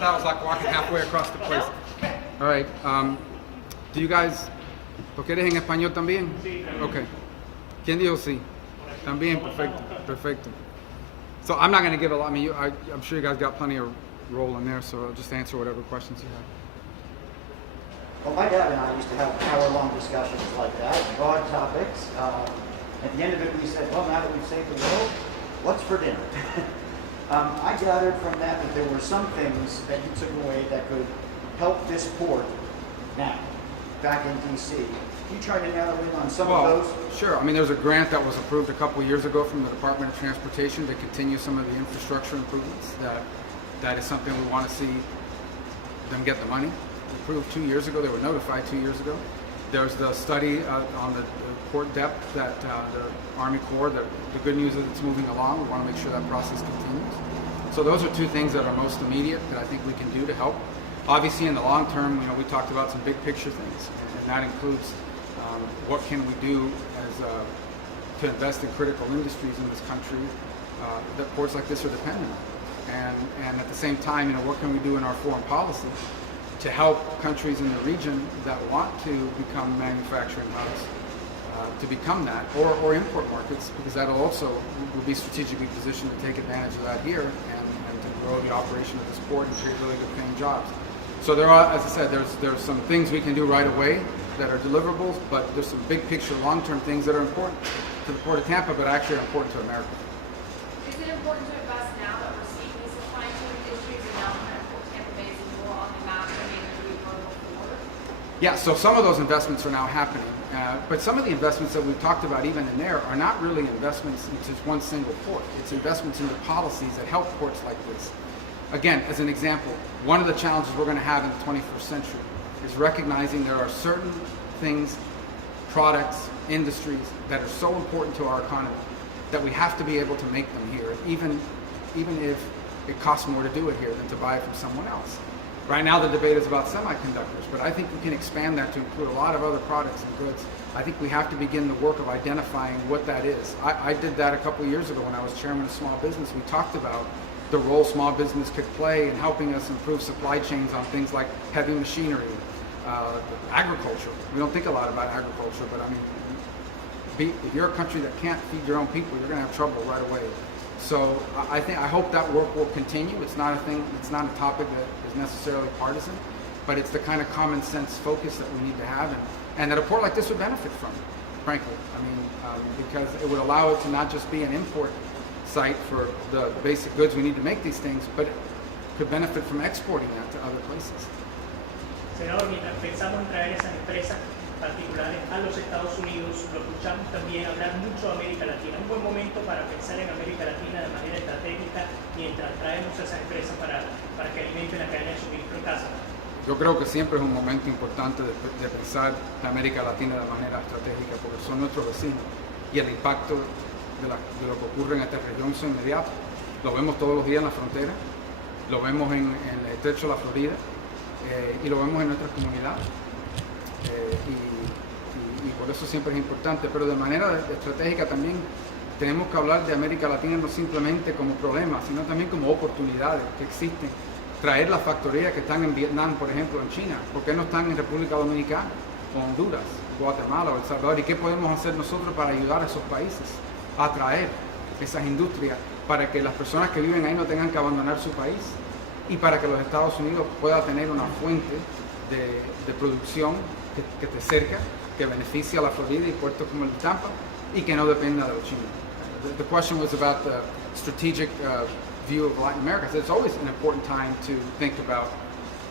thought that was like walking halfway across the place. All right. Do you guys... ¿Lo quieres en español también? Sí. Okay. ¿Quién dijo sí? También, perfecto, perfecto. So I'm not going to give a lot. I mean, I'm sure you guys got plenty of role in there, so I'll just answer whatever questions you have. Well, my dad and I used to have hour-long discussions like that, broad topics. At the end of it, we said, well, now that we've saved the world, what's for dinner? I gathered from that there were some things that you took away that could help this port now, back in D.C. Can you try to narrow in on some of those? Sure. I mean, there's a grant that was approved a couple years ago from the Department of Transportation to continue some of the infrastructure improvements. That is something we want to see them get the money. Approved 2 years ago. They were notified 2 years ago. There's the study on the port depth that the Army Corps, the good news is it's moving along. We want to make sure that process continues. So those are two things that are most immediate that I think we can do to help. Obviously, in the long term, we talked about some big picture things, and that includes what can we do to invest in critical industries in this country that ports like this are dependent on. And at the same time, what can we do in our foreign policy to help countries in the region that want to become manufacturing hubs to become that, or import markets, because that'll also will be strategically positioned to take advantage of that here and to grow the operation of this port and create really good paying jobs. So there are, as I said, there's some things we can do right away that are deliverables, but there's some big picture, long-term things that are important to the Port of Tampa, but actually are important to America. Is it important to invest now that we're seeing these supply chain issues and now that Port Tampa Bay is more on the map than maybe we were before? Yeah, so some of those investments are now happening, but some of the investments that we've talked about even in there are not really investments into one single port. It's investments into policies that help ports like this. Again, as an example, one of the challenges we're going to have in the 21st century is recognizing there are certain things, products, industries that are so important to our economy that we have to be able to make them here, even if it costs more to do it here than to buy it from someone else. Right now the debate is about semiconductors, but I think we can expand that to include a lot of other products and goods. I think we have to begin the work of identifying what that is. I did that a couple of years ago when I was chairman of small business. We talked about the role small business could play in helping us improve supply chains on things like heavy machinery, agriculture. We don't think a lot about agriculture, but I mean, if you're a country that can't feed your own people, you're going to have trouble right away. So I hope that work will continue. It's not a topic that is necessarily partisan, but it's the kind of common sense focus that we need to have, and that a port like this would benefit from, frankly. I mean, because it would allow it to not just be an import site for the basic goods we need to make these things, but it could benefit from exporting that to other places. Senador, mientras pensamos en traer esas empresas particulares a los Estados Unidos, lo escuchamos también hablar mucho de América Latina. Un buen momento para pensar en América Latina de manera estratégica mientras traemos esas empresas para que alimenten la cadena de suministro en casa. Yo creo que siempre es un momento importante de pensar en América Latina de manera estratégica, porque son nuestros vecinos y el impacto de lo que ocurre en esta región es inmediato. Lo vemos todos los días en la frontera, lo vemos en el estrecho de la Florida y lo vemos en nuestras comunidades. Y por eso siempre es importante, pero de manera estratégica también tenemos que hablar de América Latina no simplemente como problemas, sino también como oportunidades que existen. Traer las factorías que están en Vietnam, por ejemplo, en China, ¿por qué no están en República Dominicana, o Honduras, Guatemala o El Salvador? ¿Y qué podemos hacer nosotros para ayudar a esos países a atraer esas industrias para que las personas que viven ahí no tengan que abandonar su país y para que los Estados Unidos puedan tener una fuente de producción que esté cerca, que beneficie a la Florida y puertos como el de Tampa y que no dependa de los chinos? The question was about the strategic view of Latin America. So it's always an important time to think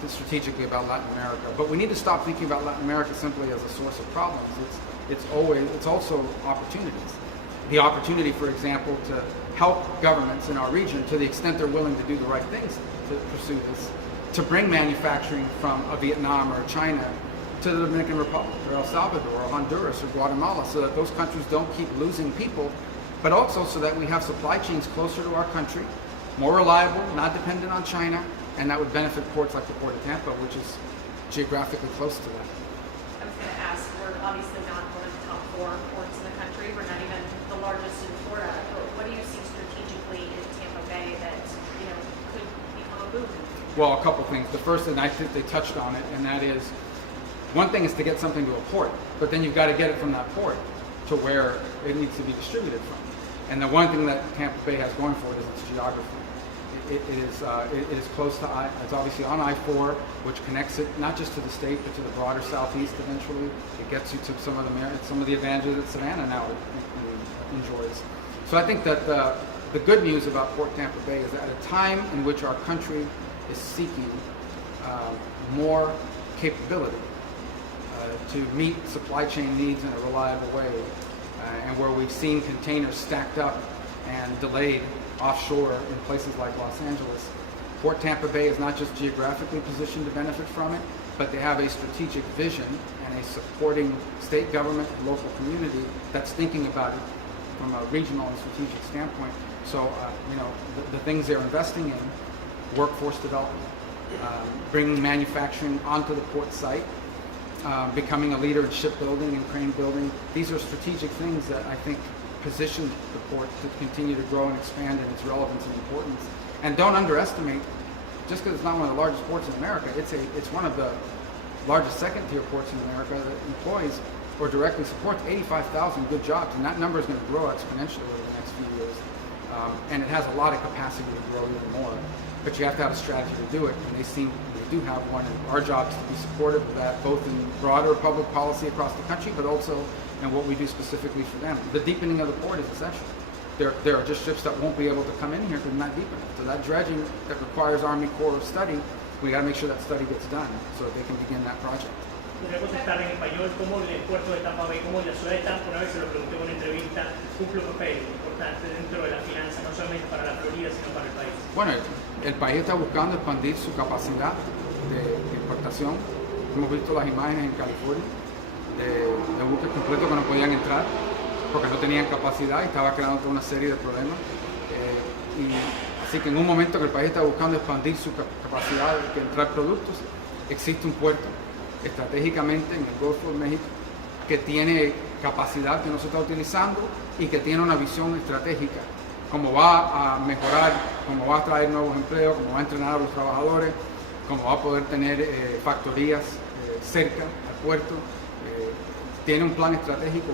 strategically about Latin America, but we need to stop thinking about Latin America simply as a source of problems. It's also opportunities. The opportunity, for example, to help governments in our region, to the extent they're willing to do the right things to pursue this, to bring manufacturing from a Vietnam or China to the Dominican Republic or El Salvador or Honduras or Guatemala, so that those countries don't keep losing people, but also so that we have supply chains closer to our country, more reliable, not dependent on China, and that would benefit ports like the Port of Tampa, which is geographically close to that. I was going to ask, we're obviously not one of the top 4 ports in the country. We're not even the largest in Florida. But what do you see strategically in Tampa Bay that could become a boom? Well, a couple things. The first, and I think they touched on it, and that is, one thing is to get something to a port, but then you've got to get it from that port to where it needs to be distributed from. And the one thing that Tampa Bay has going for it is its geography. It is close to it's obviously on I-4, which connects it not just to the state but to the broader southeast. Eventually, it gets you to some of the advantages that Savannah now enjoys. So I think that the good news about Port Tampa Bay is that at a time in which our country is seeking more capability to meet supply chain needs in a reliable way, and where we've seen containers stacked up and delayed offshore in places like Los Angeles, Port Tampa Bay is not just geographically positioned to benefit from it, but they have a strategic vision and a supporting state government and local community that's thinking about it from a regional and strategic standpoint. So, the things they're investing in, workforce development, bringing manufacturing onto the port site, becoming a leader in shipbuilding and crane building. These are strategic things that I think position the port to continue to grow and expand in its relevance and importance. And don't underestimate, just because it's not one of the largest ports in America, it's one of the largest second-tier ports in America that employs or directly supports 85,000 good jobs, and that number is going to grow exponentially over the next few years. And it has a lot of capacity to grow even more. But you have to have a strategy to do it, and they do have one. And our job is to be supportive of that, both in broader public policy across the country, but also in what we do specifically for them. The deepening of the port is essential. There are just ships that won't be able to come in here because they're not deep enough. So that dredging that requires Army Corps study, we got to make sure that study gets done so that they can begin that project. Podemos estar en español como el puerto de Tampa Bay, como la ciudad de Tampa, una vez se lo pregunté en una entrevista, cumple un papel importante dentro de la finanza, no solamente para la Florida, sino para el país. Bueno, el país está buscando expandir su capacidad de importación. Hemos visto las imágenes en California de buques completos que no podían entrar porque no tenían capacidad y estaba creando toda una serie de problemas. Así que en un momento que el país está buscando expandir su capacidad de entrar productos, existe un puerto estratégicamente en el Golfo de México que tiene capacidad que no se está utilizando y que tiene una visión estratégica, cómo va a mejorar, cómo va a traer nuevos empleos, cómo va a entrenar a los trabajadores, cómo va a poder tener factorías cerca al puerto. Tiene un plan estratégico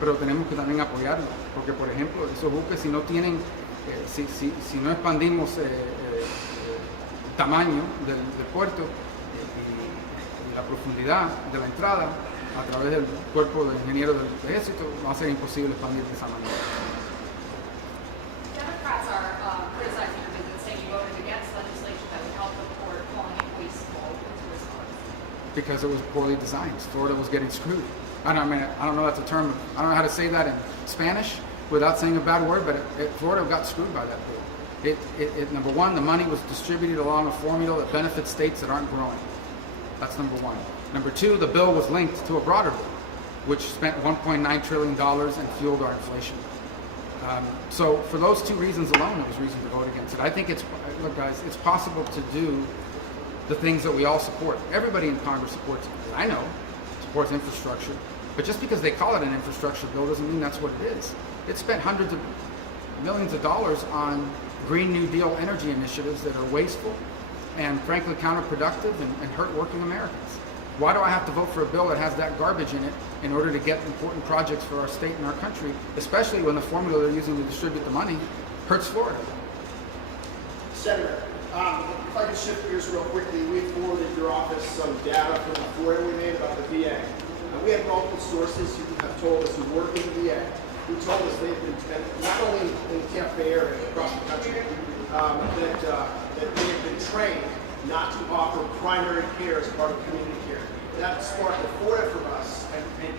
pero tenemos que también apoyarlo, porque por ejemplo esos buques si no tienen, si no expandimos el tamaño del puerto y la profundidad de la entrada a través del cuerpo de ingenieros del ejército, va a ser imposible expandir de esa manera. Democrats are criticizing your visit, saying you voted against legislation that would help the port calling it wasteful into response. Because it was poorly designed. Florida was getting screwed. I don't know that's a term. I don't know how to say that in Spanish without saying a bad word, but Florida got screwed by that bill. Number one, the money was distributed along a formula that benefits states that aren't growing. That's number one. Number two, the bill was linked to a broader bill, which spent $1.9 trillion and fueled our inflation. So for those two reasons alone, there was reason to vote against it. I think look guys, it's possible to do the things that we all support. Everybody in Congress supports it. I know, supports infrastructure. But just because they call it an infrastructure bill doesn't mean that's what it is. It spent hundreds of millions of dollars on Green New Deal energy initiatives that are wasteful and frankly counterproductive and hurt working Americans. Why do I have to vote for a bill that has that garbage in it in order to get important projects for our state and our country, especially when the formula they're using to distribute the money hurts Florida? Senator, if I could shift gears real quickly, we forwarded your office some data from the FOIA we made about the VA. We have multiple sources who have told us who work in the VA, who told us they've been, not only in the Tampa Bay area, across the country, that they have been trained not to offer primary care as part of community care. That sparked a FOIA from us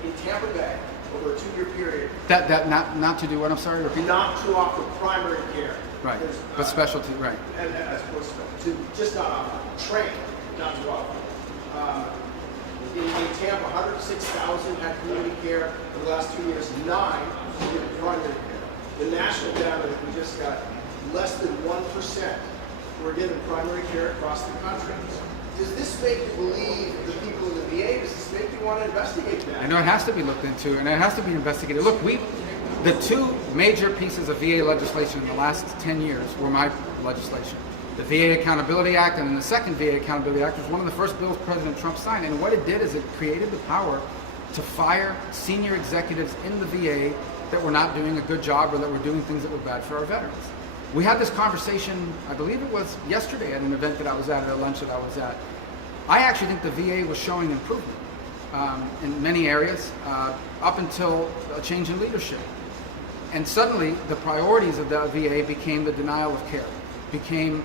in Tampa Bay over a 2-year period. That not to do what? I'm sorry, repeat. Not to offer primary care. Right, but specialty, right. And as opposed to just not offer, train, not to offer. In Tampa, 106,000 had community care in the last 2 years, 9 did primary care. The national data that we just got, less than 1% were given primary care across the country. Does this make you believe the people in the VA? Does this make you want to investigate that? I know it has to be looked into, and it has to be investigated. Look, the two major pieces of VA legislation in the last 10 years were my legislation. the VA Accountability Act, and then the second VA Accountability Act was one of the first bills President Trump signed. And what it did is it created the power to fire senior executives in the VA that were not doing a good job or that were doing things that were bad for our veterans. We had this conversation, I believe it was yesterday at an event that I was at a lunch that I was at. I actually think the VA was showing improvement in many areas up until a change in leadership. And suddenly the priorities of the VA became the denial of care, became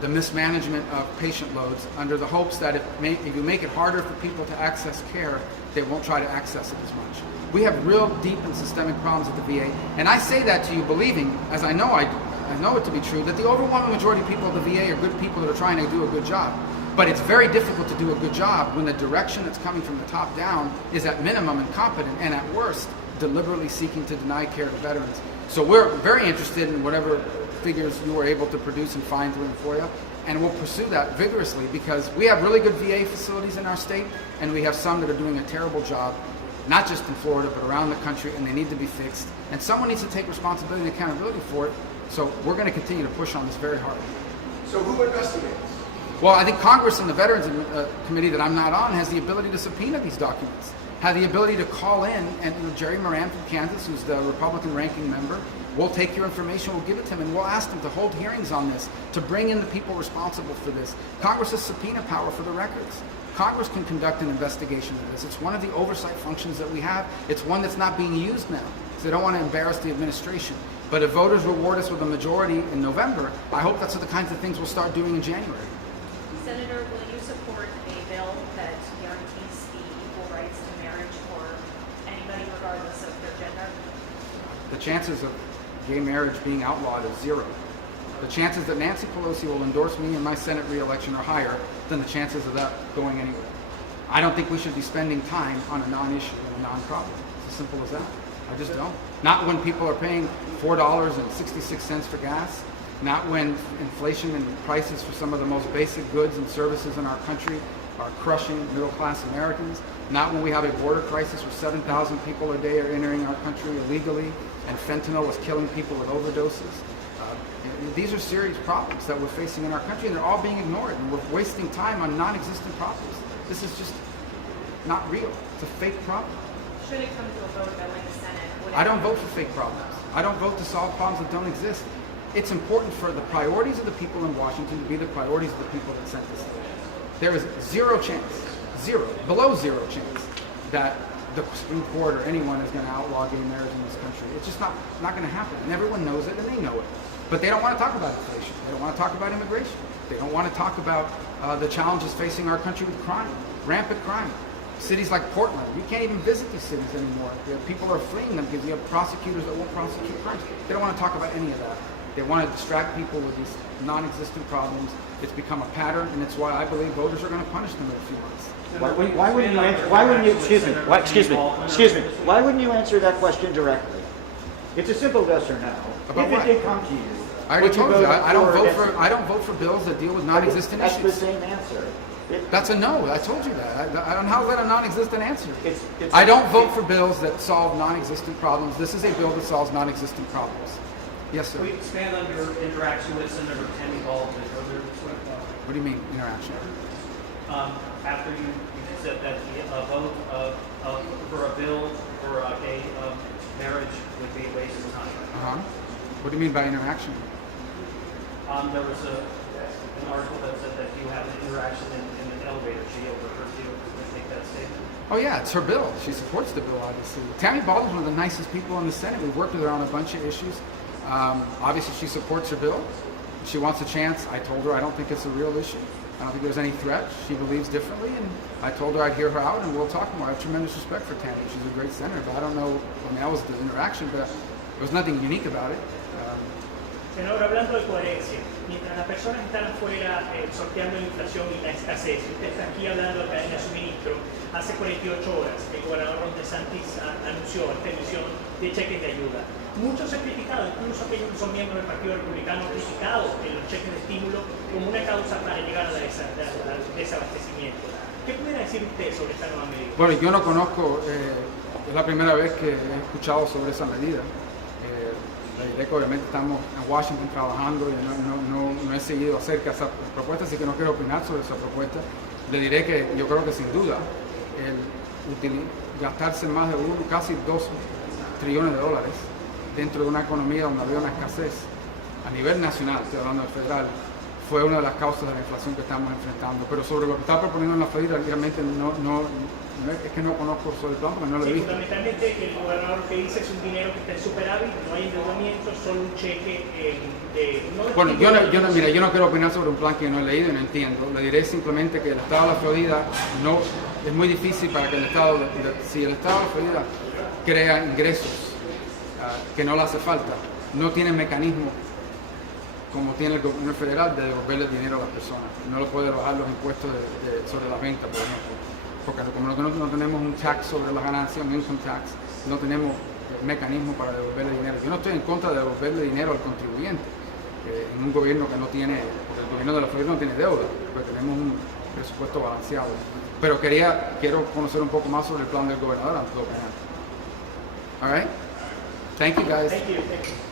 the mismanagement of patient loads under the hopes that if you make it harder for people to access care, they won't try to access it as much. We have real deep and systemic problems at the VA. And I say that to you believing, as I know I do, I know it to be true, that the overwhelming majority of people at the VA are good people that are trying to do a good job. But it's very difficult to do a good job when the direction that's coming from the top down is at minimum incompetent and at worst deliberately seeking to deny care to veterans. So we're very interested in whatever figures you were able to produce and find through FOIA, and we'll pursue that vigorously because we have really good VA facilities in our state and we have some that are doing a terrible job, not just in Florida but around the country, and they need to be fixed. And someone needs to take responsibility and accountability for it. So we're going to continue to push on this very hard. So who investigates? Well, I think Congress and the Veterans Committee that I'm not on has the ability to subpoena these documents, have the ability to call in, and Jerry Moran from Kansas, who's the Republican ranking member, we'll take your information, we'll give it to him, and we'll ask them to hold hearings on this, to bring in the people responsible for this. Congress has subpoena power for the records. Congress can conduct an investigation of this. It's one of the oversight functions that we have. It's one that's not being used now, because they don't want to embarrass the administration. But if voters reward us with a majority in November, I hope that's the kinds of things we'll start doing in January. Senator, will you support a bill that guarantees the equal rights to marriage for anybody regardless of their gender? The chances of gay marriage being outlawed is zero. The chances that Nancy Pelosi will endorse me in my Senate re-election are higher than the chances of that going anywhere. I don't think we should be spending time on a non-issue and a non-problem. It's as simple as that. I just don't. Not when people are paying $4.66 for gas. Not when inflation and prices for some of the most basic goods and services in our country are crushing middle-class Americans. Not when we have a border crisis where 7,000 people a day are entering our country illegally and fentanyl is killing people with overdoses. These are serious problems that we're facing in our country, and they're all being ignored, and we're wasting time on non-existent problems. This is just not real. It's a fake problem. Should it come to a vote though in the Senate? I don't vote for fake problems. I don't vote to solve problems that don't exist. It's important for the priorities of the people in Washington to be the priorities of the people that sent this. There is zero chance, below zero chance, that the Supreme Court or anyone is going to outlaw gay marriage in this country. It's just not going to happen. And everyone knows it, and they know it. But they don't want to talk about inflation. They don't want to talk about immigration. They don't want to talk about the challenges facing our country with crime, rampant crime. Cities like Portland, you can't even visit these cities anymore. People are fleeing them because you have prosecutors that won't prosecute crimes. They don't want to talk about any of that. They want to distract people with these non-existent problems. It's become a pattern, and it's why I believe voters are going to punish them in a few months. Why wouldn't you answer? Why wouldn't you? Excuse me. Why wouldn't you answer that question directly? It's a simple yes or no. About if what? it did come to you, I already told you. I don't vote for bills that deal with non-existent that's issues. the same answer. That's a no. I told you that. I don't. How's that a non-existent answer? It's I don't vote for bills that solve non-existent problems. This is a bill that solves non-existent problems. Yes, sir. We expand on your interaction with Senator Tammy Ball. What do you mean interaction? After you said that the vote for a bill for a gay marriage would be a waste of time. What do you mean by interaction? There was an article that said that you have an interaction in an elevator. She overheard you make that statement. Oh yeah, it's her bill. She supports the bill, obviously. Tammy Baldwin's one of the nicest people in the Senate. We've worked with her on a bunch of issues. Obviously, she supports her bill. She wants a chance. I told her I don't think it's a real issue. I don't think there's any threat. She believes differently, and I told her I'd hear her out, and we'll talk more. I have tremendous respect for Tammy. She's a great senator, but I don't know. I mean, that was the interaction, but there was nothing unique about it. Senador, hablando de coherencia, mientras las personas están afuera sorteando la inflación y la escasez, y usted está aquí hablando de la cadena de suministro, hace 48 horas el gobernador Ron DeSantis anunció esta emisión de cheques de ayuda. Muchos han criticado, incluso aquellos que son miembros del Partido Republicano, han criticado los cheques de estímulo como una causa para llegar al desabastecimiento. ¿Qué pudiera decir usted sobre esta nueva medida? Bueno, yo no conozco, es la primera vez que he escuchado sobre esa medida. Le diré que obviamente estamos en Washington trabajando y no he seguido acerca de esa propuesta, así que no quiero opinar sobre esa propuesta. Le diré que yo creo que sin duda gastarse más de casi 2 trillones de dólares dentro de una economía donde había una escasez a nivel nacional, estoy hablando del federal, fue una de las causas de la inflación que estamos enfrentando. Pero sobre lo que está proponiendo en la Florida, realmente es que no conozco sobre el plan porque no lo he visto. Fundamentalmente el gobernador que dice es un dinero que está en superávit, no hay endeudamiento, solo un cheque Bueno, yo no quiero opinar sobre un plan que yo no he leído y no entiendo. Le diré simplemente que el Estado de la Florida es muy difícil para que si el Estado de la Florida crea ingresos que no le hace falta, no tiene mecanismo como tiene el gobierno federal de devolverle dinero a las personas. No le puede bajar los impuestos sobre la venta, por ejemplo. Porque como no tenemos un tax sobre las ganancias, un income tax, no tenemos mecanismo para devolverle dinero. Yo no estoy en contra de devolverle dinero al contribuyente. En un gobierno que no tiene, el gobierno de la Florida no tiene deuda, porque tenemos un presupuesto balanceado. Pero quiero conocer un poco más sobre el plan del gobernador antes de opinar. All right? Thank you, guys. Thank you.